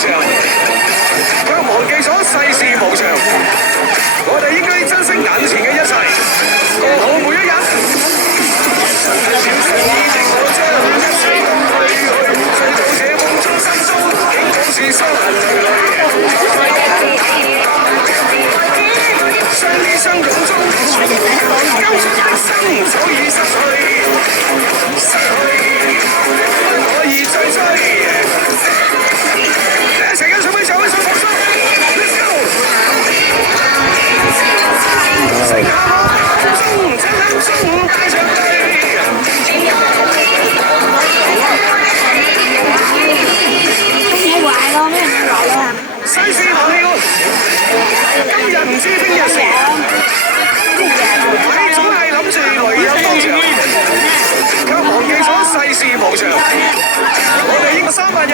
長，卻忘記咗世事無常。我哋應該珍惜眼前嘅一切，過好每一日。我將一生去，醉到這夢中失蹤，竟好似傷痕累累。相依相擁中，交出的心早已失去，失去不可以再追。一齊跟上位上位上放鬆 ，Let's go！ 剩下我中，這刻中帶着淚。你壞咯，咩唔壞啊？世事難料，今日唔知聽日事。你總係諗住雷有當場，卻忘記咗世事無常。我哋應該300日，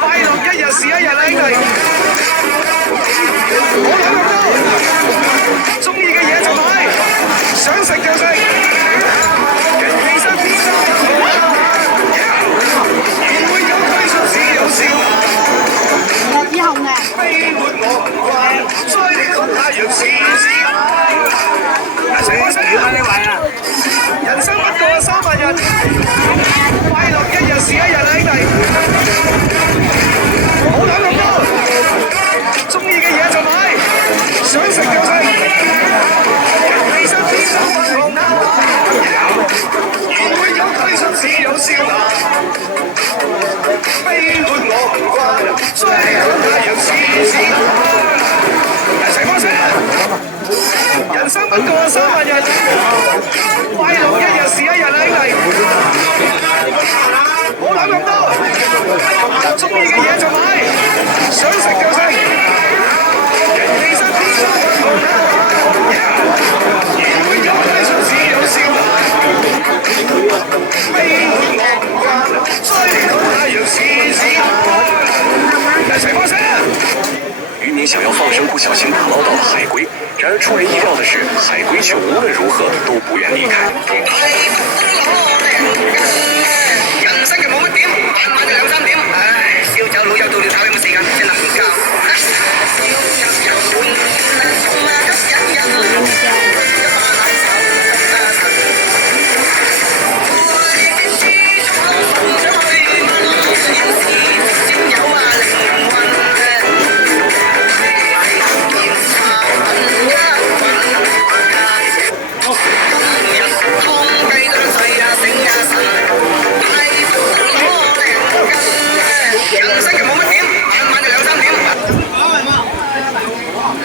快樂一日是一日啊，兄弟！唔好諗咁多，中意嘅嘢就買，想食就食。人其實天生有唔會有虧損，只有笑顏。以後啊！飛沒我唔慣，追到太陽是時間。食我食啊！人生不過300日，快樂一日是一日啊，兄弟！唔好諗咁多，中意嘅嘢就買，想食就食。人其實天生不浪漫，唔會有虧損，只有笑顏。飛沒我唔慣，追到太陽是時間。一齊放聲！人生不過300日，快樂一日是一日啊，兄弟！唔好諗咁多，中意嘅嘢就買，想食就食。人其實天生不浪漫，唔會有虧損，只有笑顏。飛沒我唔慣，追到太陽是時間。一齊放聲！與你想要放生不小心打撈到了海龜，然而出人意料的是，海龜卻無論如何都不願離開。人生就冇乜點，晚晚就2、3點，唉，燒酒老友到了炒有冇時間先能夠。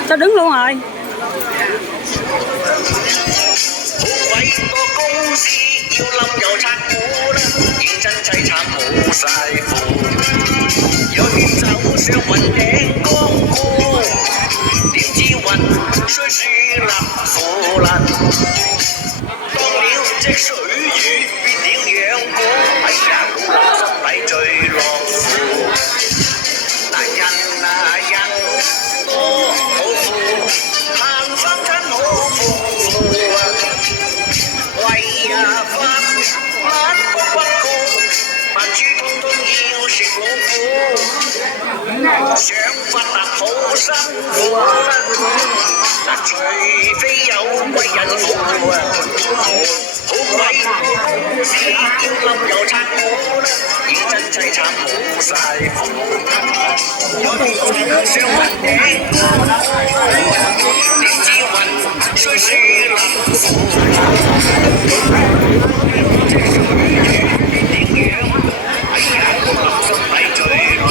Sao đứng luôn rồi?想發達好辛苦啊！嗱，除非有貴人扶啊，好貴公司要冧又拆我啦，認真砌拆冇晒譜。想問你，點知運衰輸冧點樣？哎呀，我心底最浪。